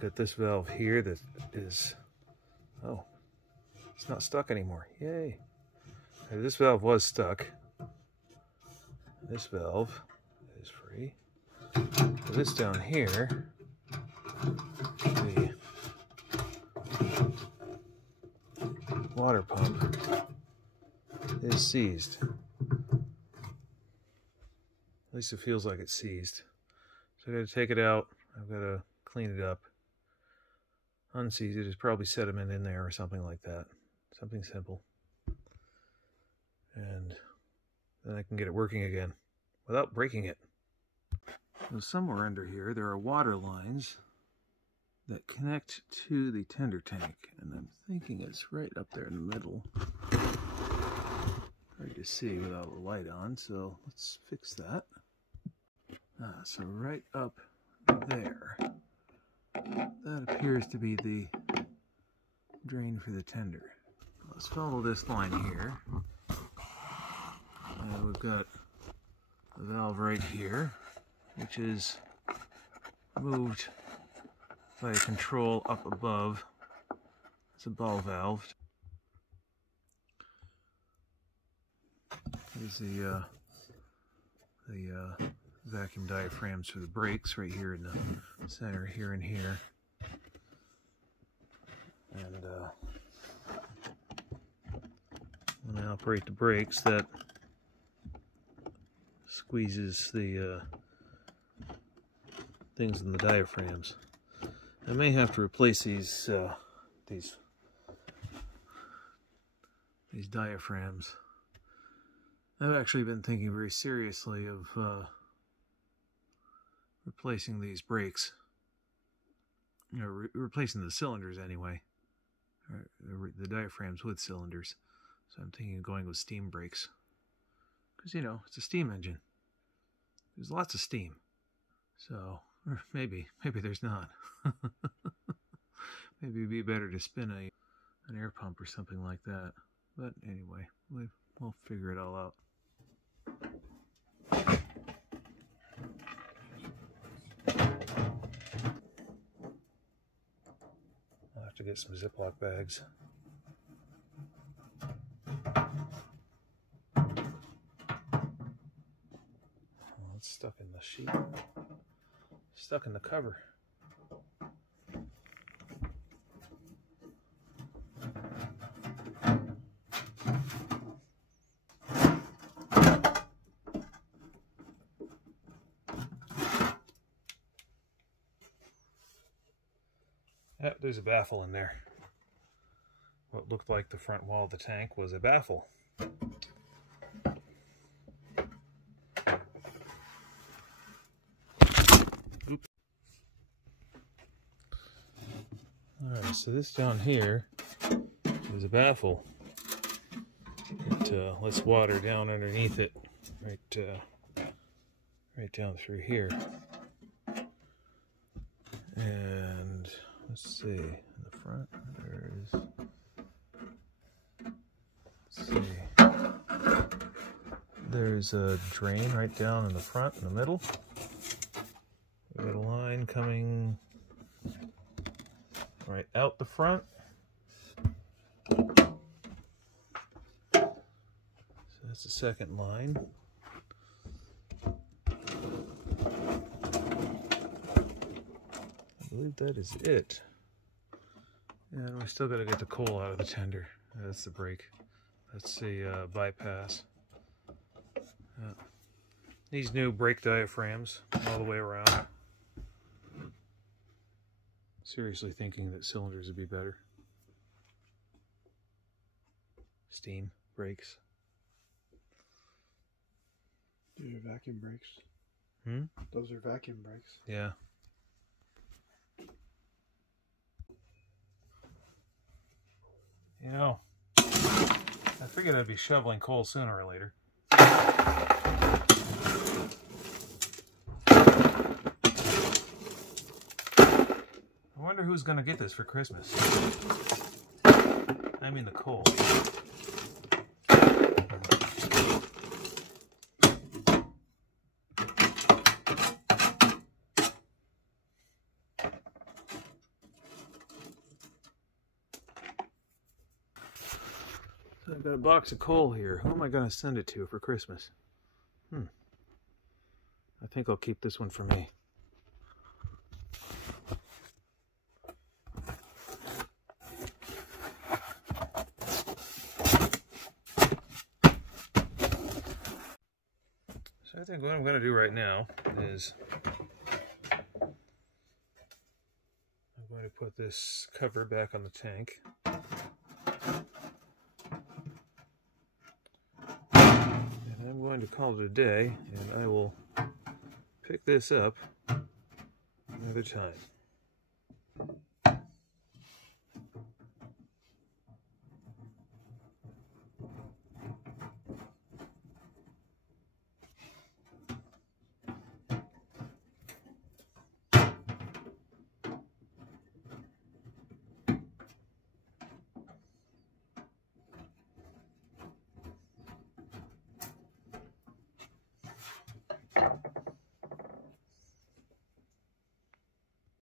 got this valve here that is, oh, it's not stuck anymore. Yay. This valve was stuck. This valve is free. So this down here, the water pump is seized. At least it feels like it's seized. So I gotta take it out. I've gotta clean it up. Unseize it. There's probably sediment in there or something like that. Something simple. And then I can get it working again without breaking it. So somewhere under here there are water lines that connect to the tender tank, and I'm thinking it's right up there in the middle. Hard to see without the light on, so let's fix that. So right up there, that appears to be the drain for the tender. Let's follow this line here. We've got a valve right here, which is moved by a control up above. It's a ball valve. There's the vacuum diaphragms for the brakes right here in the center, here and here. And when I operate the brakes, that squeezes the things in the diaphragms. I may have to replace these diaphragms. I've actually been thinking very seriously of replacing these brakes. You know, replacing the cylinders anyway. Or the diaphragms with cylinders. So I'm thinking of going with steam brakes. Because, you know, it's a steam engine. There's lots of steam. So, or maybe there's not. Maybe it'd be better to spin an air pump or something like that. But anyway, we'll figure it all out. I'll have to get some Ziploc bags. Oh, it's stuck in the sheet. Stuck in the cover. Yep, there's a baffle in there. What looked like the front wall of the tank was a baffle. Oops. Alright, so this down here is a baffle. It lets water down underneath it, right down through here. And let's see, in the front, there's a drain right down in the front, in the middle. We've got a line coming right out the front. So that's the second line. I believe that is it. And we still got to get the coal out of the tender. That's the brake. That's the bypass. These new brake diaphragms all the way around. Seriously thinking that cylinders would be better. Steam brakes. Those are vacuum brakes. Hmm? Those are vacuum brakes. Yeah. You know, I figured I'd be shoveling coal sooner or later. I wonder who's going to get this for Christmas. I mean the coal. I've got a box of coal here. Who am I going to send it to for Christmas? I think I'll keep this one for me. So I think what I'm going to do right now is I'm going to put this cover back on the tank. And I'm going to call it a day, and I will pick this up another time.